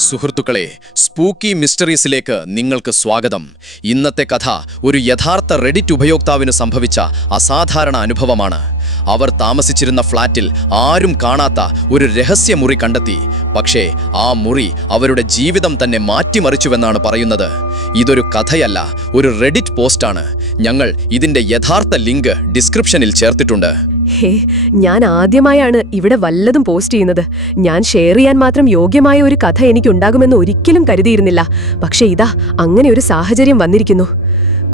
സുഹൃത്തുക്കളെ സ്പൂക്കി മിസ്റ്ററീസിലേക്ക് നിങ്ങൾക്ക് സ്വാഗതം. ഇന്നത്തെ കഥ ഒരു യഥാർത്ഥ റെഡിറ്റ് ഉപയോക്താവിന് സംഭവിച്ച അസാധാരണ അനുഭവമാണ്. അവർ താമസിച്ചിരുന്ന ഫ്ളാറ്റിൽ ആരും കാണാത്ത ഒരു രഹസ്യമുറി കണ്ടെത്തി. പക്ഷേ ആ മുറി അവരുടെ ജീവിതം തന്നെ മാറ്റിമറിച്ചുവെന്നാണ് പറയുന്നത്. ഇതൊരു കഥയല്ല ഒരു റെഡിറ്റ് പോസ്റ്റാണ്. ഞങ്ങൾ ഇതിന്റെ യഥാർത്ഥ ലിങ്ക് ഡിസ്ക്രിപ്ഷനിൽ ചേർത്തിട്ടുണ്ട്. ഹേ ഞാൻ ആദ്യമായാണ് ഇവിടെ വല്ലതും പോസ്റ്റ് ചെയ്യുന്നത്. ഞാൻ ഷെയർ ചെയ്യാൻ മാത്രം യോഗ്യമായ ഒരു കഥ എനിക്കുണ്ടാകുമെന്ന് ഒരിക്കലും കരുതിയിരുന്നില്ല. പക്ഷേ ഇതാ അങ്ങനെ ഒരു സാഹചര്യം വന്നിരിക്കുന്നു.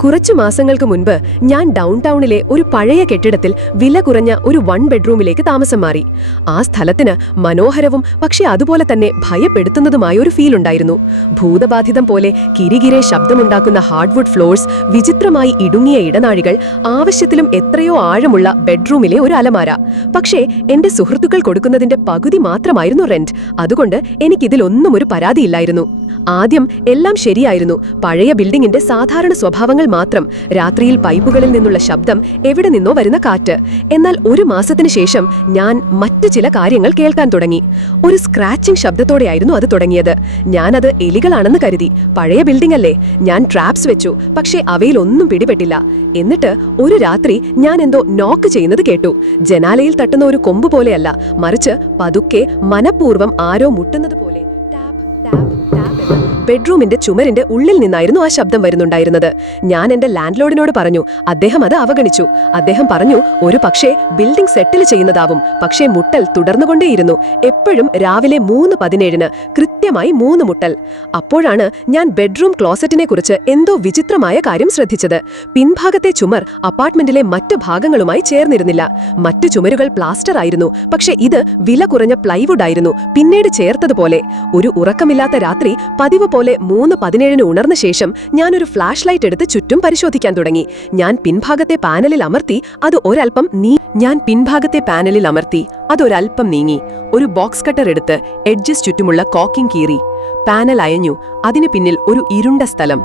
കുറച്ചു മാസങ്ങൾക്ക് മുൻപ് ഞാൻ ഡൗൺ ടൗണിലെ ഒരു പഴയ കെട്ടിടത്തിൽ വില കുറഞ്ഞ ഒരു വൺ ബെഡ്റൂമിലേക്ക് താമസം മാറി. ആ സ്ഥലത്തിന് മനോഹരവും പക്ഷെ അതുപോലെ തന്നെ ഭയപ്പെടുത്തുന്നതുമായ ഒരു ഫീൽ ഉണ്ടായിരുന്നു. ഭൂതബാധിതം പോലെ കിരികിരെ ശബ്ദമുണ്ടാക്കുന്ന ഹാർഡ്വുഡ് ഫ്ലോർസ് വിചിത്രമായി ഇടുങ്ങിയ ഇടനാഴികൾ ആവശ്യത്തിലും എത്രയോ ആഴമുള്ള ബെഡ്റൂമിലെ ഒരു അലമാര. പക്ഷേ എന്റെ സുഹൃത്തുക്കൾ കൊടുക്കുന്നതിന്റെ പകുതി മാത്രമായിരുന്നു റെന്റ്. അതുകൊണ്ട് എനിക്കിതിലൊന്നും ഒരു പരാതിയില്ലായിരുന്നു. ആദ്യം എല്ലാം ശരിയായിരുന്നു. പഴയ ബിൽഡിംഗിന്റെ സാധാരണ സ്വഭാവങ്ങൾ മാത്രം രാത്രിയിൽ പൈപ്പുകളിൽ നിന്നുള്ള ശബ്ദം എവിടെ നിന്നോ വരുന്ന കാറ്റ്. എന്നാൽ ഒരു മാസത്തിനു ശേഷം ഞാൻ മറ്റു ചില കാര്യങ്ങൾ കേൾക്കാൻ തുടങ്ങി. ഒരു സ്ക്രാച്ചിംഗ് ശബ്ദത്തോടെയായിരുന്നു അത് തുടങ്ങിയത്. ഞാനത് എലികളാണെന്ന് കരുതി. പഴയ ബിൽഡിംഗ് അല്ലേ ഞാൻ ട്രാപ്സ് വെച്ചു പക്ഷേ അവയിലൊന്നും പിടിപെട്ടില്ല. എന്നിട്ട് ഒരു രാത്രി ഞാൻ എന്തോ നോക്ക് ചെയ്യുന്നത് കേട്ടു. ജനാലയിൽ തട്ടുന്ന ഒരു കൊമ്പ് പോലെയല്ല മറിച്ച് പതുക്കെ മനഃപൂർവം ആരോ മുട്ടുന്നത് പോലെ. Tap tap. ബെഡ്റൂമിന്റെ ചുമരിന്റെ ഉള്ളിൽ നിന്നായിരുന്നു ആ ശബ്ദം വരുന്നുണ്ടായിരുന്നത്. ഞാൻ എന്റെ ലാൻഡ് ലോഡിനോട് പറഞ്ഞു അദ്ദേഹം അത് അവഗണിച്ചു. അദ്ദേഹം പറഞ്ഞു ഒരു പക്ഷേ ബിൽഡിംഗ് സെറ്റിൽ ചെയ്യുന്നതാവും. പക്ഷേ മുട്ടൽ തുടർന്നുകൊണ്ടേയിരുന്നു. എപ്പോഴും രാവിലെ മൂന്ന് പതിനേഴിന് കൃത്യമായി മൂന്ന് മുട്ടൽ. അപ്പോഴാണ് ഞാൻ ബെഡ്റൂം ക്ലോസറ്റിനെ കുറിച്ച് എന്തോ വിചിത്രമായ കാര്യം ശ്രദ്ധിച്ചത്. പിൻഭാഗത്തെ ചുമർ അപ്പാർട്ട്മെന്റിലെ മറ്റു ഭാഗങ്ങളുമായി ചേർന്നിരുന്നില്ല. മറ്റു ചുമരുകൾ പ്ലാസ്റ്റർ ആയിരുന്നു. പക്ഷെ ഇത് വില കുറഞ്ഞ പ്ലൈവുഡ് ആയിരുന്നു. പിന്നീട് ചേർത്തതുപോലെ. ഒരു ഉറക്കമില്ലാത്ത രാത്രി പതിവ് പോലെ മൂന്ന് പതിനേഴിന് ഉണർന്ന ശേഷം ഞാനൊരു ഫ്ലാഷ് ലൈറ്റ് എടുത്ത് ചുറ്റും പരിശോധിക്കാൻ തുടങ്ങി. ഞാൻ പിൻഭാഗത്തെ പാനലിൽ അമർത്തി അത് ഒരൽപ്പം നീ ഞാൻ പിൻഭാഗത്തെ പാനലിൽ അമർത്തി അതൊരൽപ്പം നീങ്ങി. ഒരു ബോക്സ് കട്ടർ എടുത്ത് എഡ്ജസ് ചുറ്റുമുള്ള കോക്കിംഗ് കീറി. പാനൽ അയഞ്ഞു അതിനു പിന്നിൽ ഒരു ഇരുണ്ട സ്ഥലം.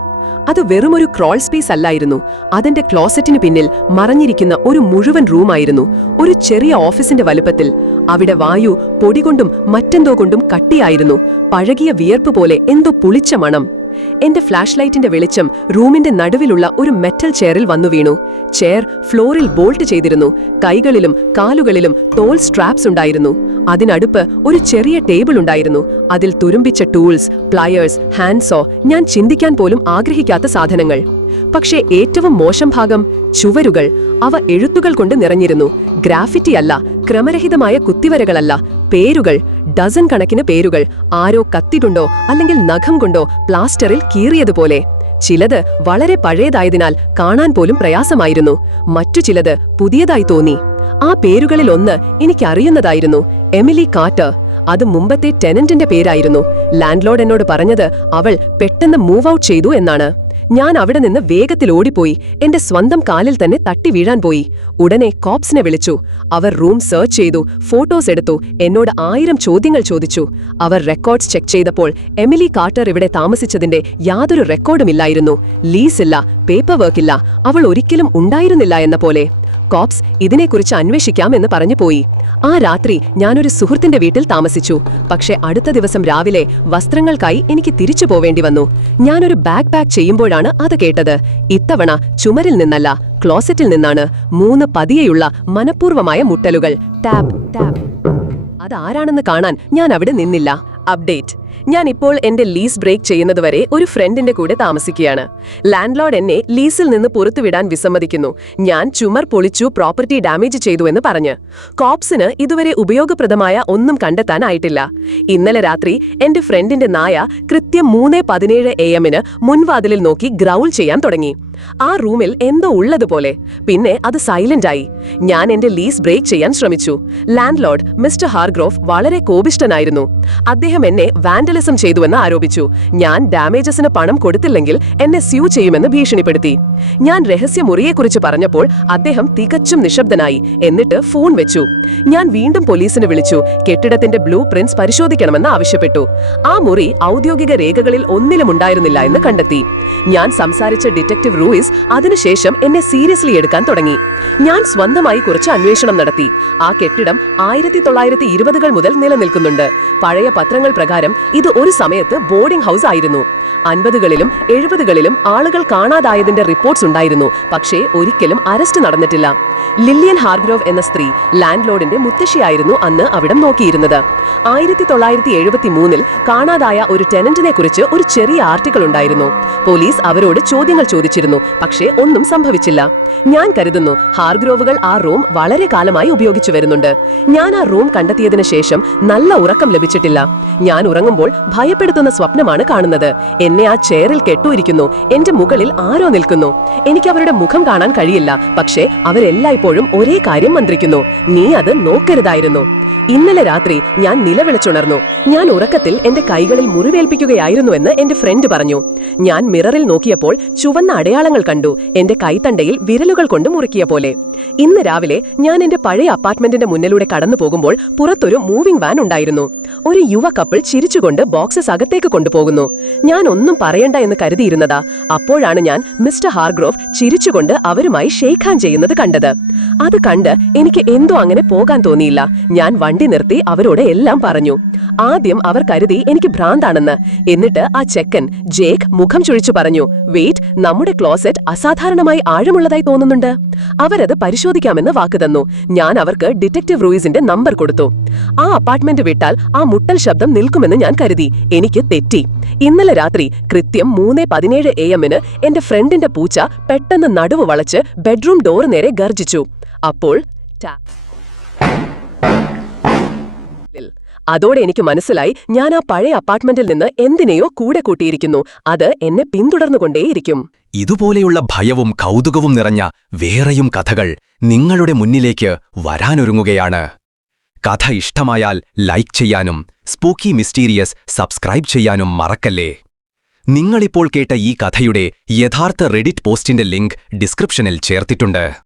അത് വെറുമൊരു ക്രോൾ സ്പേസ് അല്ലായിരുന്നു. അതിന്റെ ക്ലോസറ്റിന് പിന്നിൽ മറഞ്ഞിരിക്കുന്ന ഒരു മുഴുവൻ റൂമായിരുന്നു ഒരു ചെറിയ ഓഫീസിന്റെ വലുപ്പത്തിൽ. അവിടെ വായു പൊടികൊണ്ടും മറ്റെന്തോ കൊണ്ടും കട്ടിയായിരുന്നു. പഴകിയ വിയർപ്പ് പോലെ എന്തോ പുളിച്ച മണം. എന്റെ ഫ്ലാഷ് ലൈറ്റിന്റെ വെളിച്ചം റൂമിന്റെ നടുവിലുള്ള ഒരു മെറ്റൽ ചെയറിൽ വന്നു വീണു. ചെയർ ഫ്ലോറിൽ ബോൾട്ട് ചെയ്തിരുന്നു. കൈകളിലും കാലുകളിലും തോൾ സ്ട്രാപ്സ് ഉണ്ടായിരുന്നു. അതിനടുപ്പ് ഒരു ചെറിയ ടേബിൾ ഉണ്ടായിരുന്നു. അതിൽ തുരുമ്പിച്ച ടൂൾസ് പ്ലയേഴ്സ് ഹാൻഡ്സോ ഞാൻ ചിന്തിക്കാൻ പോലും ആഗ്രഹിക്കാത്ത സാധനങ്ങൾ. പക്ഷേ ഏറ്റവും മോശം ഭാഗം ചുവരുകൾ. അവ എഴുത്തുകൾ കൊണ്ട് നിറഞ്ഞിരുന്നു. ഗ്രാഫിറ്റി അല്ല ക്രമരഹിതമായ കുത്തിവരകളല്ല. പേരുകൾ ഡസൻ കണക്കിന് പേരുകൾ. ആരോ കത്തികൊണ്ടോ അല്ലെങ്കിൽ നഖം കൊണ്ടോ പ്ലാസ്റ്ററിൽ കീറിയതുപോലെ. ചിലത് വളരെ പഴയതായതിനാൽ കാണാൻ പോലും പ്രയാസമായിരുന്നു. മറ്റു ചിലത് പുതിയതായി തോന്നി. ആ പേരുകളിൽ ഒന്ന് എനിക്കറിയുന്നതായിരുന്നു. എമിലി കാട്ടർ അത് മുമ്പത്തെ ടെനന്റിന്റെ പേരായിരുന്നു. ലാൻഡ്ലോഡ് എന്നോട് പറഞ്ഞത് അവൾ പെട്ടെന്ന് മൂവ് ഔട്ട് ചെയ്തു എന്നാണ്. ഞാൻ അവിടെ നിന്ന് വേഗത്തിൽ ഓടിപ്പോയി. എന്റെ സ്വന്തം കാലിൽ തന്നെ തട്ടി വീഴാൻ പോയി. ഉടനെ കോപ്സിനെ വിളിച്ചു. അവർ റൂം സെർച്ച് ചെയ്തു ഫോട്ടോസ് എടുത്തു എന്നോട് ആയിരം ചോദ്യങ്ങൾ ചോദിച്ചു. അവർ റെക്കോർഡ്സ് ചെക്ക് ചെയ്തപ്പോൾ എമിലി കാർട്ടർ ഇവിടെ താമസിച്ചതിന്റെ യാതൊരു റെക്കോർഡുമില്ലായിരുന്നു ലീസ് ഇല്ല പേപ്പർ വർക്കില്ല അവൾ ഒരിക്കലും ഉണ്ടായിരുന്നില്ല എന്ന പോലെ. കോപ്സ് ഇതിനെക്കുറിച്ച് അന്വേഷിക്കാം എന്ന് പറഞ്ഞു പോയി. ആ രാത്രി ഞാനൊരു സുഹൃത്തിന്റെ വീട്ടിൽ താമസിച്ചു. പക്ഷേ അടുത്ത ദിവസം രാവിലെ വസ്ത്രങ്ങൾക്കായി എനിക്ക് തിരിച്ചു പോവേണ്ടി വന്നു. ഞാനൊരു ബാഗ് പാക്ക് ചെയ്യുമ്പോഴാണ് അത് കേട്ടത്. ഇത്തവണ ചുമരിൽ നിന്നല്ല ക്ലോസറ്റിൽ നിന്നാണ്. മൂന്ന് പതിയെയുള്ള മനഃപൂർവമായ മുട്ടലുകൾ. Tab tab. അതാരാണെന്ന് കാണാൻ ഞാൻ അവിടെ നിന്നില്ല. അപ്ഡേറ്റ്. ഞാൻ ഇപ്പോൾ എന്റെ ലീസ് ബ്രേക്ക് ചെയ്യുന്നതുവരെ ഒരു ഫ്രണ്ടിന്റെ കൂടെ താമസിക്കുകയാണ്. ലാൻഡ് ലോഡ് എന്നെ ലീസിൽ നിന്ന് പുറത്തുവിടാൻ വിസമ്മതിക്കുന്നു. ഞാൻ ചുമർ പൊളിച്ചു പ്രോപ്പർട്ടി ഡാമേജ് ചെയ്തു എന്ന് പറഞ്ഞ്. കോപ്സിന് ഇതുവരെ ഉപയോഗപ്രദമായ ഒന്നും കണ്ടെത്താനായിട്ടില്ല. ഇന്നലെ രാത്രി എന്റെ ഫ്രണ്ടിന്റെ നായ കൃത്യം മൂന്ന് പതിനേഴ് എ എമ്മിന് മുൻവാതിലിൽ നോക്കി ഗ്രൗൾ ചെയ്യാൻ തുടങ്ങി. ആ റൂമിൽ എന്തോ ഉള്ളതുപോലെ. പിന്നെ അത് സൈലന്റ് ആയി ഞാൻ എന്റെ ലീസ് ബ്രേക്ക് ചെയ്യാൻ ശ്രമിച്ചു. ലാൻഡ് ലോഡ് മിസ്റ്റർ ഹാർഗ്രോഫ് വളരെ കോപിഷ്ടനായിരുന്നു അദ്ദേഹം എന്നെ വാൻഡലിസം ചെയ്തുവെന്ന് ആരോപിച്ചു. ഞാൻ ഡാമേജസിന് പണം കൊടുത്തില്ലെങ്കിൽ എന്നെ സ്യൂ ചെയ്യുമെന്ന് ഭീഷണിപ്പെടുത്തി. ഞാൻ രഹസ്യമുറിയെക്കുറിച്ച് പറഞ്ഞപ്പോൾ അദ്ദേഹം തികച്ചും നിശബ്ദനായി എന്നിട്ട് ഫോൺ വെച്ചു. ഞാൻ വീണ്ടും പോലീസിനെ വിളിച്ചു. കെട്ടിടത്തിന്റെ ബ്ലൂ പ്രിന്റ്സ് പരിശോധിക്കണമെന്ന് ആവശ്യപ്പെട്ടു. ആ മുറി ഔദ്യോഗിക രേഖകളിൽ ഒന്നിലും ഉണ്ടായിരുന്നില്ല എന്ന് കണ്ടെത്തി. ഞാൻ സംസാരിച്ച ഡിറ്റക്റ്റീവ് റൂയിസ് അതിനുശേഷം എന്നെ സീരിയസ്ലി എടുക്കാൻ തുടങ്ങി. ഞാൻ സ്വന്തമായി കുറച്ച് അന്വേഷണം നടത്തി. ആ കെട്ടിടം ആയിരത്തി തൊള്ളായിരത്തി ഇരുപതുകൾ മുതൽ നിലനിൽക്കുന്നുണ്ട്. പഴയ പത്രങ്ങൾ പ്രകാരം ഇത് ഒരു സമയത്ത് ബോർഡിംഗ് ഹൗസ് ആയിരുന്നു. അൻപതുകളിലും എഴുപതുകളിലും ആളുകൾ കാണാതായതിന്റെ റിപ്പോർട്ട്സ് ഉണ്ടായിരുന്നു. പക്ഷേ ഒരിക്കലും അറസ്റ്റ് നടന്നിട്ടില്ല. ലില്ലിയൻ ഹാർഗ്രോവ് എന്ന സ്ത്രീ ലാൻഡ് ലോഡിന്റെ മുത്തശ്ശിയായിരുന്നു അന്ന് അവിടം നോക്കിയിരുന്നത്. ആയിരത്തി തൊള്ളായിരത്തി എഴുപത്തി മൂന്നിൽ കാണാതായ ഒരു ടെനന്റിനെ കുറിച്ച് ഒരു ചെറിയ ആർട്ടിക്കിൾ ഉണ്ടായിരുന്നു. പോലീസ് അവരോട് ചോദ്യങ്ങൾ ചോദിച്ചിരുന്നു പക്ഷേ ഒന്നും സംഭവിച്ചില്ല. ഞാൻ കരുതുന്നു ഹാർഗ്രോവുകൾ ആ റൂം വളരെ കാലമായി ഉപയോഗിച്ചു വരുന്നുണ്ട്. ഞാൻ ആ റൂം കണ്ടെത്തിയതിനു ശേഷം നല്ല ഉറക്കം ലഭിച്ചിട്ടില്ല. ഞാൻ ഉറങ്ങുമ്പോൾ ഭയപ്പെടുത്തുന്ന സ്വപ്നമാണ് കാണുന്നത്. എന്നെ ആ ചെയറിൽ കെട്ടുയിരിക്കുന്നു എന്റെ മുകളിൽ ആരോ നിൽക്കുന്നു. എനിക്ക് അവരുടെ മുഖം കാണാൻ കഴിയില്ല. പക്ഷേ അവരെല്ലായ്പ്പോഴും ഒരേ കാര്യം മന്ത്രിക്കുന്നു. നീ അത് നോക്കരുതായിരുന്നു. ഇന്നലെ രാത്രി ഞാൻ നിലവിളിച്ചുണർന്നു. ഞാൻ ഉറക്കത്തിൽ എന്റെ കൈകളിൽ മുറിവേൽപ്പിക്കുകയായിരുന്നുവെന്ന് എന്റെ ഫ്രണ്ട് പറഞ്ഞു. ഞാൻ മിററിൽ നോക്കിയപ്പോൾ ചുവന്ന അടയാളങ്ങൾ കണ്ടു എന്റെ കൈത്തണ്ടയിൽ വിരലുകൾ കൊണ്ട് മുറുക്കിയ പോലെ. ഇന്ന് രാവിലെ ഞാൻ എന്റെ പഴയ അപ്പാർട്ട്മെന്റിന്റെ മുന്നിലൂടെ കടന്നു പോകുമ്പോൾ പുറത്തൊരു മൂവിംഗ് വാൻ ഉണ്ടായിരുന്നു. ഒരു യുവ കപ്പിൾ ചിരിച്ചുകൊണ്ട് ബോക്സസ് അകത്തേക്ക് കൊണ്ടുപോകുന്നു. ഞാൻ ഒന്നും പറയണ്ട എന്ന് കരുതിയിരുന്നതാ. അപ്പോഴാണ് ഞാൻ മിസ്റ്റർ ഹാർഗ്രോഫ് ചിരിച്ചുകൊണ്ട് അവരുമായി ഷെയ്ഖ് ഹാൻഡ് ചെയ്യുന്നത് കണ്ടത്. അത് കണ്ട് എനിക്ക് എന്തോ അങ്ങനെ പോകാൻ തോന്നിയില്ല. ഞാൻ വണ്ടി നിർത്തി അവരോട് എല്ലാം പറഞ്ഞു. ആദ്യം അവർ കരുതി എനിക്ക് ഭ്രാന്താണെന്ന്. എന്നിട്ട് ആ ചെക്കൻ ജേക്ക് മുഖം ചുഴിച്ചു പറഞ്ഞു വെയിറ്റ് നമ്മുടെ ക്ലോസറ്റ് അസാധാരണമായി ആഴമുള്ളതായി തോന്നുന്നുണ്ട്. അവരത് പരിശോധിക്കാമെന്ന് വാക്ക് തന്നു. ഞാൻ അവർക്ക് ഡിറ്റക്റ്റീവ് റൂയിസിന്റെ നമ്പർ കൊടുത്തു. ആ അപ്പാർട്ട്മെന്റ് വിട്ടാൽ ആ മുട്ടൽ ശബ്ദം നിൽക്കുമെന്ന് ഞാൻ കരുതി. എനിക്ക് തെറ്റി. ഇന്നലെ രാത്രി കൃത്യം മൂന്ന് പതിനേഴ് എ എമ്മിന് എന്റെ ഫ്രണ്ടിന്റെ പൂച്ച പെട്ടെന്ന് നടുവ് വളച്ച് ബെഡ്റൂം ഡോർ നേരെ ഗർജിച്ചു. അപ്പോൾ ടാ- അതോടെ എനിക്ക് മനസ്സിലായി ഞാൻ ആ പഴയ അപ്പാർട്ട്മെന്റിൽ നിന്ന് എന്തിനെയോ കൂടെ കൂട്ടിയിരിക്കുന്നു. അത് എന്നെ പിന്തുടർന്നുകൊണ്ടേയിരിക്കും. ഇതുപോലെയുള്ള ഭയവും കൗതുകവും നിറഞ്ഞ വേറെയും കഥകൾ നിങ്ങളുടെ മുന്നിലേക്ക് വരാനൊരുങ്ങുകയാണ്. കഥ ഇഷ്ടമായാൽ ലൈക്ക് ചെയ്യാനും സ്പൂക്കി മിസ്റ്റീരിയസ് സബ്സ്ക്രൈബ് ചെയ്യാനും മറക്കല്ലേ? നിങ്ങളിപ്പോൾ കേട്ട ഈ കഥയുടെ യഥാർത്ഥ റെഡിറ്റ് പോസ്റ്റിന്റെ ലിങ്ക് ഡിസ്ക്രിപ്ഷനിൽ ചേർത്തിട്ടുണ്ട്.